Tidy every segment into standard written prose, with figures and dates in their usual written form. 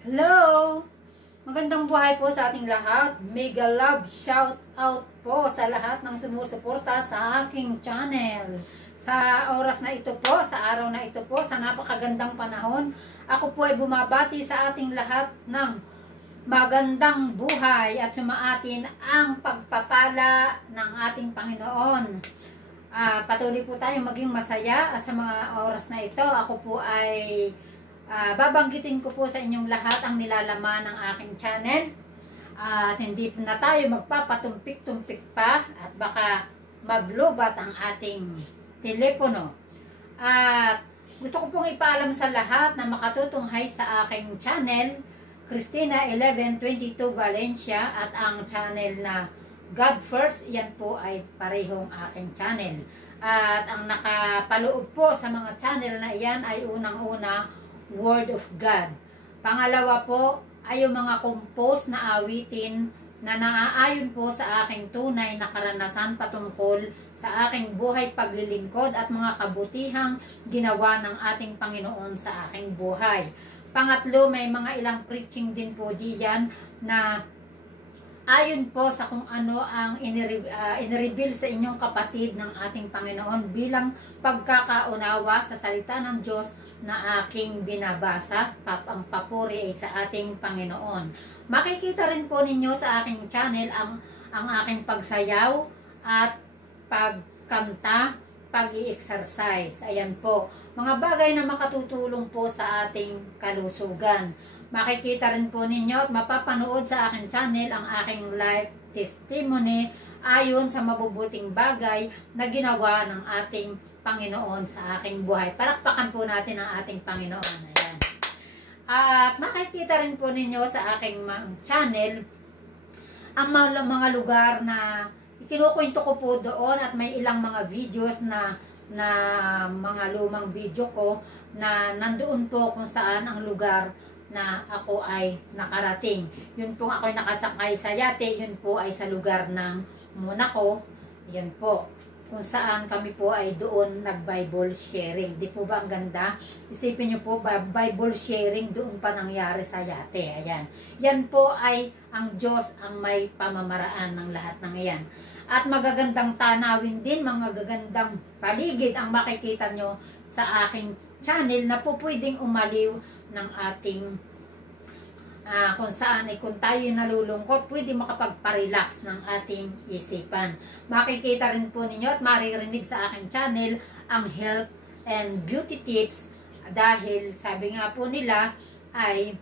Hello! Magandang buhay po sa ating lahat. Mega love shout out po sa lahat ng sumusuporta sa aking channel. Sa oras na ito po, sa araw na ito po, sa napakagandang panahon, ako po ay bumabati sa ating lahat ng magandang buhay at sumaatin ang pagpapala ng ating Panginoon. Patuloy po tayong maging masaya at sa mga oras na ito, ako po ay babanggitin ko po sa inyong lahat ang nilalaman ng aking channel. At hindi na tayo magpapatumpik-tumpik pa at baka maglobat ang ating telepono. At gusto ko pong ipaalam sa lahat na makatutunghay sa aking channel, Christina 1122 Valencia, at ang channel na God First, yan po ay parehong aking channel. At ang nakapaloob po sa mga channel na iyan ay unang-una Word of God. Pangalawa po ay yung mga compose na awitin na naaayon po sa aking tunay na karanasan patungkol sa aking buhay paglilingkod at mga kabutihang ginawa ng ating Panginoon sa aking buhay. Pangatlo, may mga ilang preaching din po diyan na ayon po sa kung ano ang inireveal sa inyong kapatid ng ating Panginoon bilang pagkakaunawa sa salita ng Diyos na aking binabasa. Ang papuri ay sa ating Panginoon. Makikita rin po ninyo sa aking channel ang aking pagsayaw at pagkanta, pag-i-exercise. Ayan po. Mga bagay na makatutulong po sa ating kalusugan. Makikita rin po ninyo at mapapanood sa aking channel ang aking life testimony ayon sa mabubuting bagay na ginawa ng ating Panginoon sa aking buhay. Palakpakan po natin ang ating Panginoon. Ayan. At makikita rin po ninyo sa aking channel ang mga lugar na ikinukwento ko po doon, at may ilang mga videos na mga lumang video ko na nandoon po kung saan ang lugar na ako ay nakarating. Yun po ako ay nakasakay sa yate, yun po ay sa lugar ng Monaco. Yun po, kung saan kami po ay doon nag-Bible sharing. Di po ba ang ganda? Isipin nyo po ba, Bible sharing doon pa nangyari sa yate. Ayan. Yan po ay ang Diyos ang may pamamaraan ng lahat ng yan. At magagandang tanawin din, mga gagandang paligid ang makikita nyo sa aking channel na po pwedeng umaliw ng ating kung saan ay kung tayo nalulungkot, pwede makapagparelax ng ating isipan. Makikita rin po ninyo at maririnig sa aking channel ang health and beauty tips, dahil sabi nga po nila ay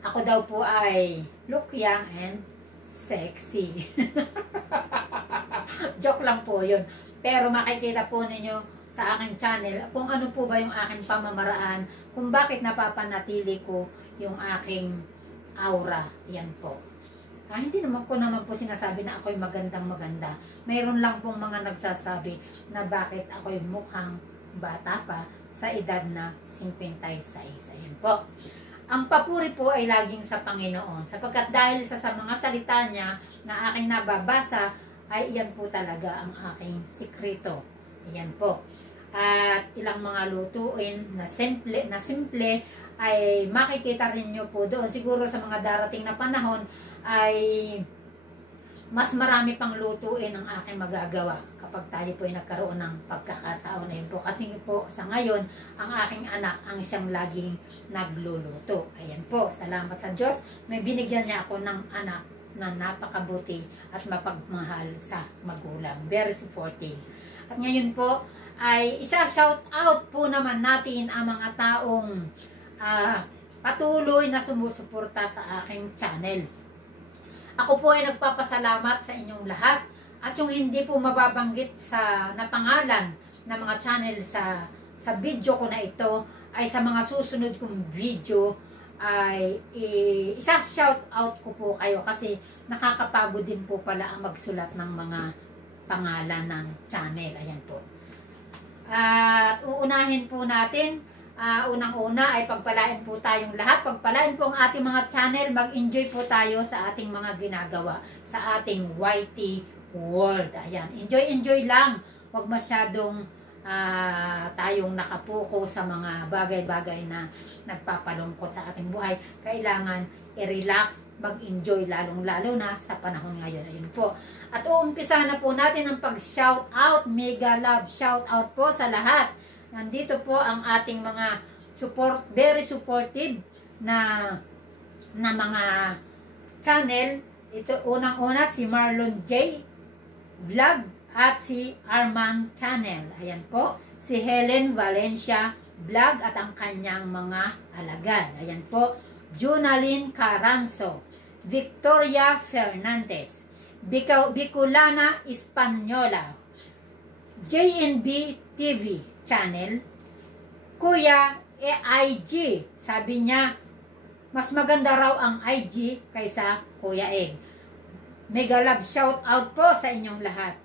ako daw po ay look young and sexy. Joke lang po yun. Pero makikita po ninyo sa aking channel kung ano po ba yung aking pamamaraan, kung bakit napapanatili ko yung aking aura. Yan po. Hindi naman ko po sinasabi na ako'y magandang-maganda. Mayroon lang pong mga nagsasabi na bakit ako'y mukhang bata pa sa edad na 56. Ayan po. Ang papuri po ay laging sa Panginoon, sapagkat dahil sa mga salita niya na aking nababasa, ay iyan po talaga ang aking sikreto. Ayan po. At ilang mga lutuin na simple ay makikita rin nyo po doon. Siguro sa mga darating na panahon ay mas marami pang lutuin ang aking magagawa kapag tayo po ay nagkaroon ng pagkakataon na yun po. Kasi po sa ngayon, ang aking anak ang siyang laging nagluluto. Ayan po, salamat sa Diyos. May binigyan niya ako ng anak na napakabuti at mapagmahal sa magulang. Very supportive. At ngayon po ay isa-shout out po naman natin ang mga taong patuloy na sumusuporta sa aking channel. Ako po ay nagpapasalamat sa inyong lahat, at yung hindi po mababanggit sa napangalan na mga channel sa video ko na ito ay sa mga susunod kong video ay isa-shout out ko po kayo, kasi nakakapagod din po pala ang magsulat ng mga pangalan ng channel. Ayan po. At uunahin po natin, unang-una ay pagpalain po tayong lahat. Pagpalain po ang ating mga channel. Mag-enjoy po tayo sa ating mga ginagawa sa ating YT world. Ayan. Enjoy lang. Huwag masyadong tayong nakapuko sa mga bagay-bagay na nagpapalungkot sa ating buhay. Kailangan i-relax, mag-enjoy, lalong-lalo na sa panahon ngayon. Ayun po. At uumpisahan na po natin ang pag-shout out, mega love shout out po sa lahat. Nandito po ang ating mga very supportive na mga channel. Ito unang-una si Marlon J Vlog at si Arman Channel. Ayan po. Si Helen Valencia Vlog at ang kanyang mga alagad. Ayan po. Junalyn Caranzo, Victoria Fernandez, Bicolana Espanyola, JNB TV Channel, Kuya IG. Sabi niya, mas maganda raw ang IG kaysa Kuya Egg. Mega love shout out po sa inyong lahat.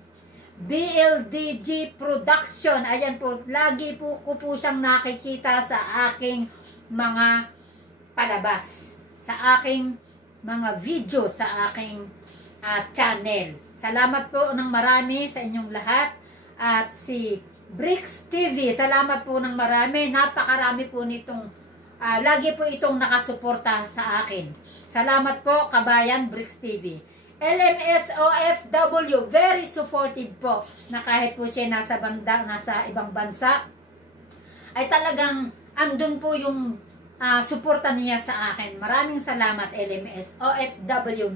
BLDG Production. Ayan po, lagi po ko po siyang nakikita sa aking mga palabas, sa aking mga video, sa aking channel. Salamat po ng marami sa inyong lahat. At si Bricks TV, salamat po ng marami. Napakarami po nitong, lagi po itong nakasuporta sa akin. Salamat po, kabayan Bricks TV. LMS OFW, very supportive po, na kahit po siya nasa ibang bansa, ay talagang andun po yung suporta niya sa akin. Maraming salamat, LMS OFW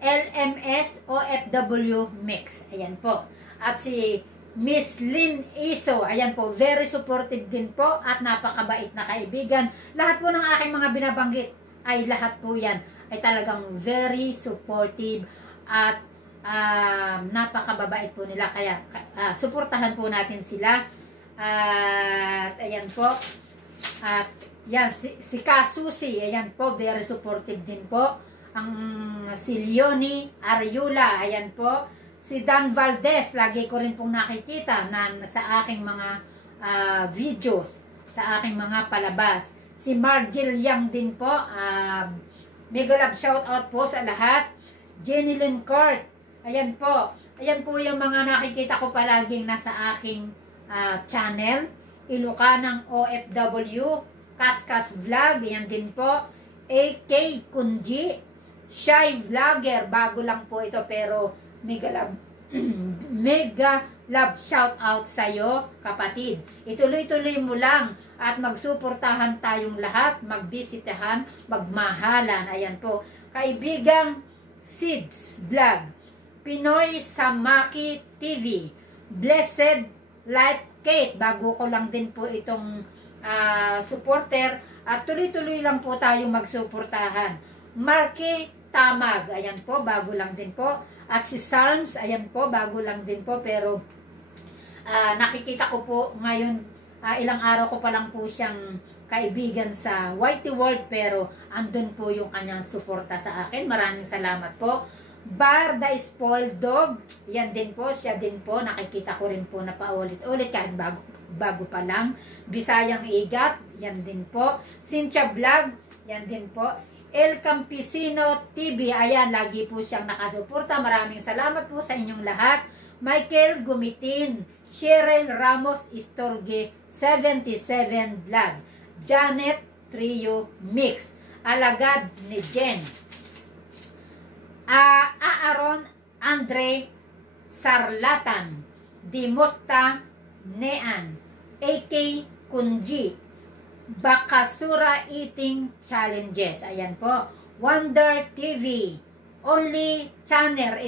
LMS OFW Mix. Ayan po. At si Miss Lynn Iso, ayan po, very supportive din po at napakabait na kaibigan. Lahat po ng aking mga binabanggit ay lahat po yan ay talagang very supportive at napakababait po nila. Kaya suportahan po natin sila. At ayan po. At yan, si Kasusi, ayan po, very supportive din po. Ang si Leonie Ariula, ayan po. Si Dan Valdez, lagi ko rin pong nakikita sa aking mga videos, sa aking mga palabas. Si Margil Yang din po, mega love shout out po sa lahat. Jenny Lynn Court, ayan po. Ayan po yung mga nakikita ko palaging nasa aking channel. Ilocanang OFW, Kaskas Vlog, ayan din po. AK Kunji, Shy Vlogger, bago lang po ito pero mega love shout out sa'yo, kapatid. Ituloy-tuloy mo lang at magsuportahan tayong lahat, magbisitahan, magmahalan. Ayan po. Kaibigang Sids Vlog, Pinoy Samaki TV, Blessed Life Kate, bago ko lang din po itong supporter at tuloy-tuloy lang po tayo magsuportahan. Marky Tamag, ayan po, bago lang din po. At si Salms, ayan po, bago lang din po, pero nakikita ko po ngayon, ilang araw ko pa lang po siyang kaibigan sa Whitey World, pero andun po yung kanyang suporta sa akin. Maraming salamat po. Bar the Spoiled Dog, yan din po, siya din po, nakikita ko rin po na paulit-ulit kahit bago pa lang. Bisayang Igat, yan din po. Cynthia Vlog, yan din po. El Campesino TV, ayan, lagi po siyang nakasuporta. Maraming salamat po sa inyong lahat. Michael Gumitin, Cheryl Ramos Istorge 77 Vlog, Janet Trio Mix, Alagad ni Jen, Aaron Andre Sarlatan, Dimosta Nean, AK Kunji, Bakasura Eating Challenges, ayan po. Wonder TV, Only Channel,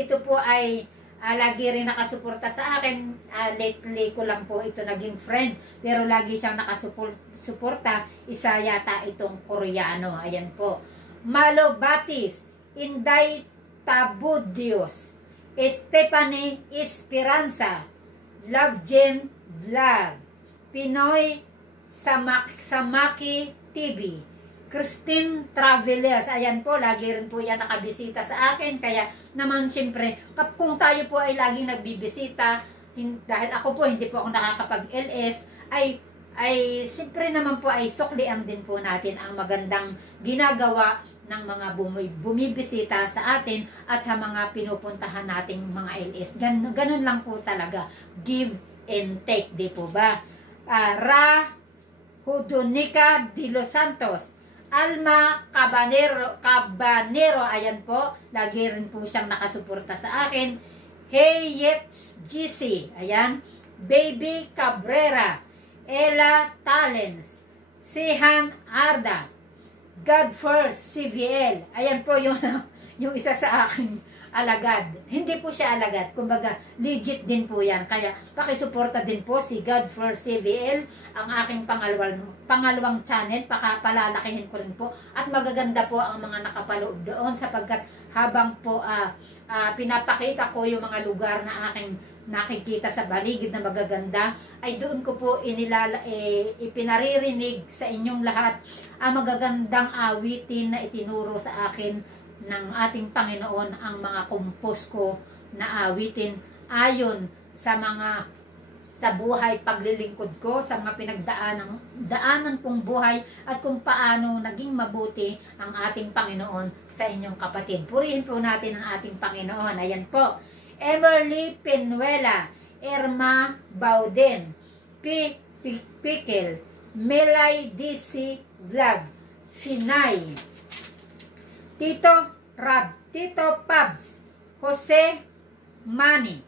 ito po ay lagi rin nakasuporta sa akin. Lately ko lang po ito naging friend, pero lagi siyang nakasuporta. Isa yata itong Koreano, ayan po. Malo Batis, Inday Tabudios, Stephanie Esperanza, Love Jen Vlog, Pinoy Samaki TV, Christine Travelers, ayan po, lagi rin po yan nakabisita sa akin. Kaya naman siyempre, kung tayo po ay laging nagbibisita, dahil ako po hindi po ako nakakapag-LS, ay siyempre naman po ay suklian din po natin ang magandang ginagawa ng mga bumibisita sa atin at sa mga pinupuntahan nating mga LS. Ganun lang po talaga. Give and take, di po ba? Ra Hudonica de los Santos, Alma Cabanero, ayan po, lagi rin po siyang nakasuporta sa akin. Hayets GC, ayan. Baby Cabrera, Ella Talens, Sihan Arda, God First CVL, ayan po yung, yung isa sa aking alagad. Hindi po siya alagad, kumbaga legit din po yan. Kaya pakisuporta din po si God First CVL, ang aking pangalawang channel. Palalakihin ko rin po. At magaganda po ang mga nakapaloob doon sapagkat habang po pinapakita ko yung mga lugar na aking nakikita sa baligid na magaganda, ay doon ko po ipinaririnig sa inyong lahat ang magagandang awitin na itinuro sa akin ng ating Panginoon, ang mga kumpos ko na awitin ayon sa buhay paglilingkod ko, sa mga daanan kong buhay at kung paano naging mabuti ang ating Panginoon sa inyong kapatid. Purihin po natin ang ating Panginoon. Ayan po. Emerly Penuela, Irma Bauden, Pickle, Melay DC Vlog, Finay, Tito Rab, Tito Pabs, Jose Mani,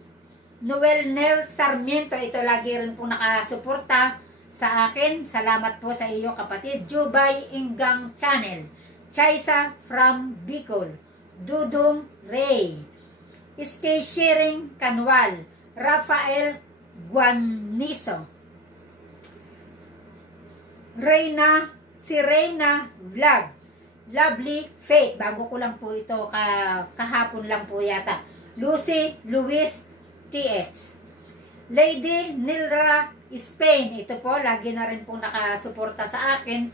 Noel Nel Sarmiento, ito lagi rin po nakasuporta sa akin. Salamat po sa iyo kapatid. Jubay Inggang Channel, Chaisa from Bicol, Dudong Ray, Stay Sharing Kanwal, Rafael Guaniso, si Reyna Vlog, Lovely Faith, bago ko lang po ito, kahapon lang po yata, Lucy Luis TX, Lady Nilra Spain, ito po, lagi na rin po nakasuporta sa akin.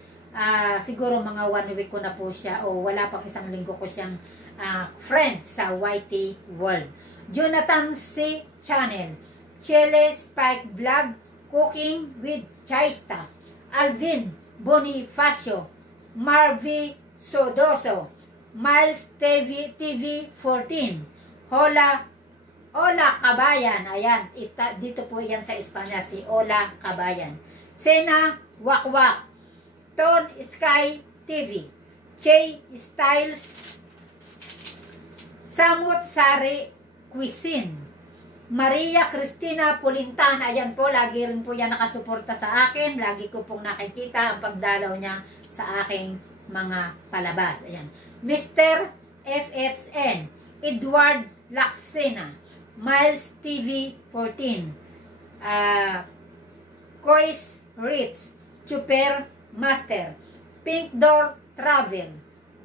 Siguro mga 1 week ko na po siya, o wala pang isang linggo ko siyang friend sa YT World. Jonathan C. Channel, Chile Spike Vlog, Cooking with Chaista, Alvin Bonifacio, Marvy Sodoso, Miles TV 14, Ola Kabayan, ayan, dito po yan sa Espanya, si Ola Kabayan, Sena Wakwak, Ton Sky TV, Che Styles, Samut Sari Cuisine, Maria Cristina Pulintan, ayan po, lagi rin po yan nakasuporta sa akin. Lagi ko pong nakikita ang pagdalaw niya sa aking mga palabas. Ayan. Mr. FXN, Edward Laxena, Miles TV 14, Kois Ritz, Super Master, Pink Door Travel,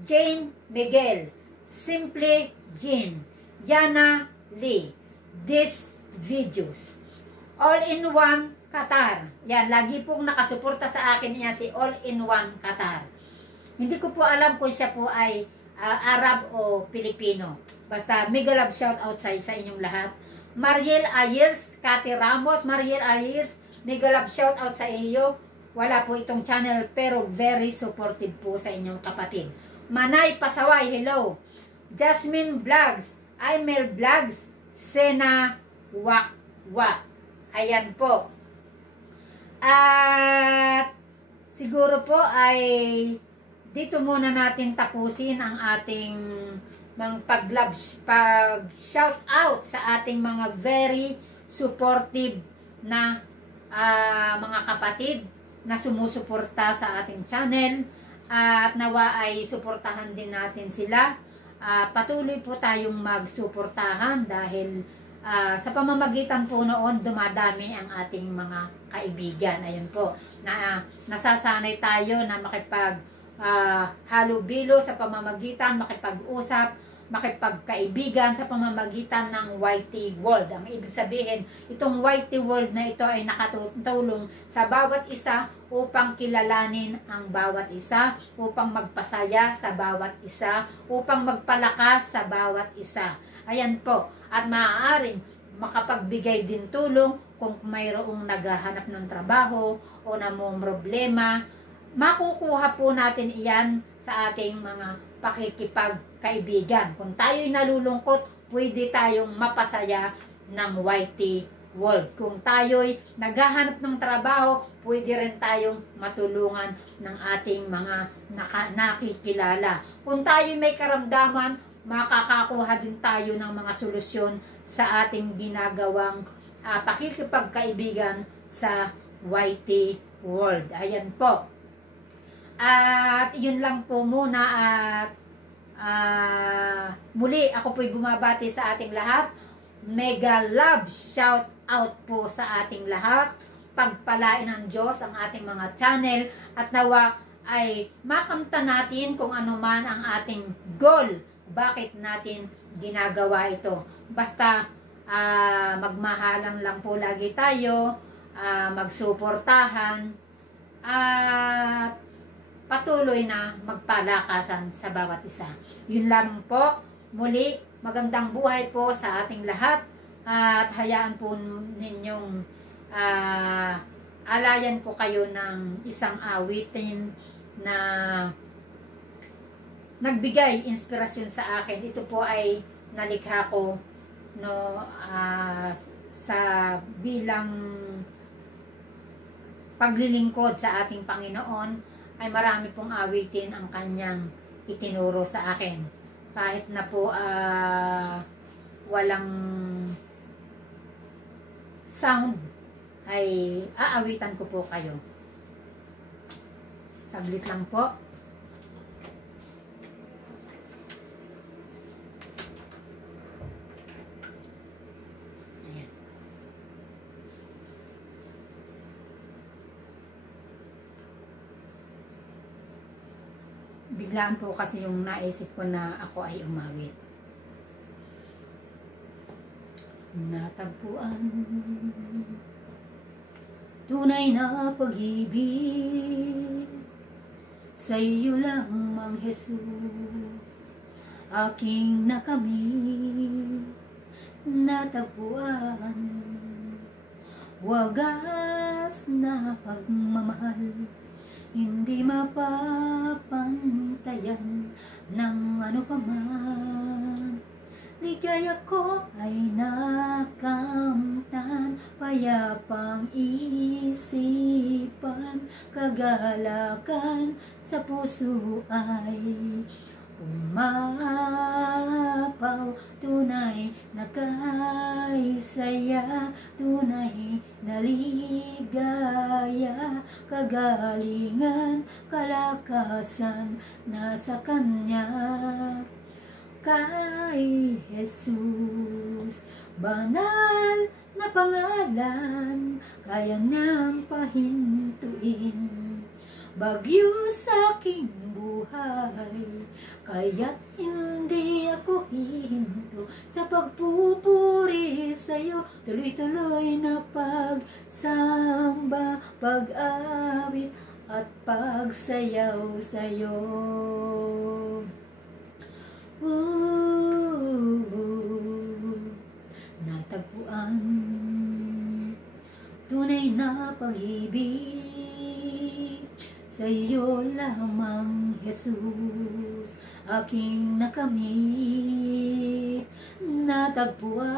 Jane Miguel, Simply Jean, Yana Lee, These Videos, All-in-One Qatar. Yan, lagi pong nakasuporta sa akin niya si All-in-One Qatar. Hindi ko po alam kung siya po ay Arab o Pilipino. Basta mega love shout out sa inyong lahat. Mariel Ayers, Cathy Ramos, Mariel Ayers, mega love shout out sa iyo. Wala po itong channel pero very supportive po sa inyong kapatid. Manay Pasaway, hello. Jasmine Vlogs, Aimel Vlogs, Sena Wak. Ayan po. At siguro po ay dito muna natin tapusin ang ating pag-shout out sa ating mga very supportive na mga kapatid na sumusuporta sa ating channel, at nawa ay suportahan din natin sila. Patuloy po tayong magsuportahan dahil sa pamamagitan po noon dumadami ang ating mga kaibigan. Ayun po, nasasanay tayo na halubilo sa pamamagitan, makipag-usap, makipagkaibigan sa pamamagitan ng YT World. Ang ibig sabihin, itong YT World na ito ay nakatulong sa bawat isa upang kilalanin ang bawat isa, upang magpasaya sa bawat isa, upang magpalakas sa bawat isa. Ayan po. At maaaring makapagbigay din tulong kung mayroong naghahanap ng trabaho o namong problema. Makukuha po natin iyan sa ating mga pakikipagkaibigan. Kung tayo'y nalulungkot, pwede tayong mapasaya ng YT World. Kung tayo'y naghahanap ng trabaho, pwede rin tayong matulungan ng ating mga nakikilala. Kung tayo'y may karamdaman, makakakuha din tayo ng mga solusyon sa ating ginagawang pakikipagkaibigan sa YT World. Ayan po. At yun lang po muna, at muli ako po'y bumabati sa ating lahat. Mega love shout out po sa ating lahat. Pagpalain ng Diyos ang ating mga channel, at nawa ay makamta natin kung ano man ang ating goal, bakit natin ginagawa ito. Basta magmahalan lang po lagi tayo, magsuportahan, at patuloy na magpalakasan sa bawat isa. Yun lamang po. Muli, magandang buhay po sa ating lahat, at hayaan po ninyong alayan ko kayo ng isang awitin na nagbigay inspirasyon sa akin. Ito po ay nalikha ko sa bilang paglilingkod sa ating Panginoon. Ay marami pong awitin ang kanyang itinuro sa akin. Kahit na po walang sound, ay aawitan ko po kayo. Saglit lang po. Ayan. Biglaan po kasi yung naisip ko na ako ay umawit. Natagpuan tunay na pag-ibig sa iyo lamang, Jesus, aking nakamit. Natagpuan wagas na pagmamahal, hindi mapapantayan ng ano pa man. Ligaya ko ay nakamtan, payapang isipan, kagalakan sa puso ay umapaw. Tunay na kaisaya, tunay na ligaya, kagalingan, kalakasan nasa Kanya. Kay Jesus, banal na pangalan, kaya niyang pahintuin bagyo sa aking buhay. Kaya't hindi ako hinto sa pagpupuri sa'yo, tuloy-tuloy na pagsamba, pag-awit at pagsayaw sa'yo. Natagpuan tunay na pag-ibig sa iyo lamang, Jesus, aking nakamit. Natagpuan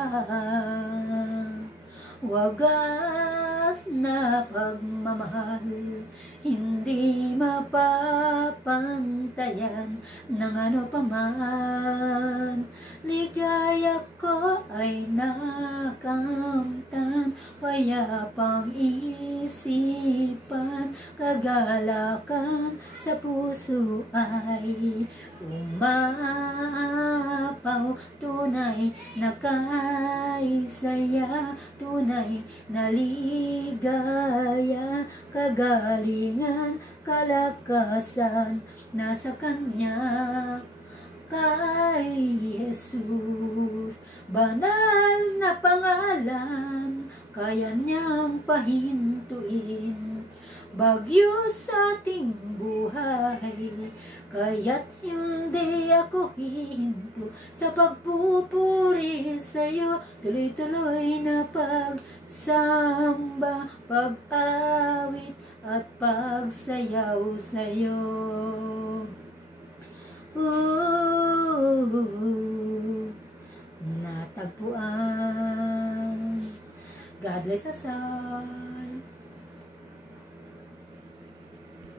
wagas na pagmamahal, hindi mapapantayan ng ano paman. Ligaya ko ay nakamtan, payapang isipan, kagalakan sa puso ay umapaw. Tunay na kaisaya, tunay na ligaya, kagalingan, kalakasan nasa Kanya. Kay Jesus, banal na pangalan, kaya niyang pahintuin bagyo sa ating buhay. Kaya't hindi ako hinto sa pagpupuri sa'yo, tuloy-tuloy na pagsamba, pag-awit at pagsayaw sa'yo. matatagpuan. God bless us all.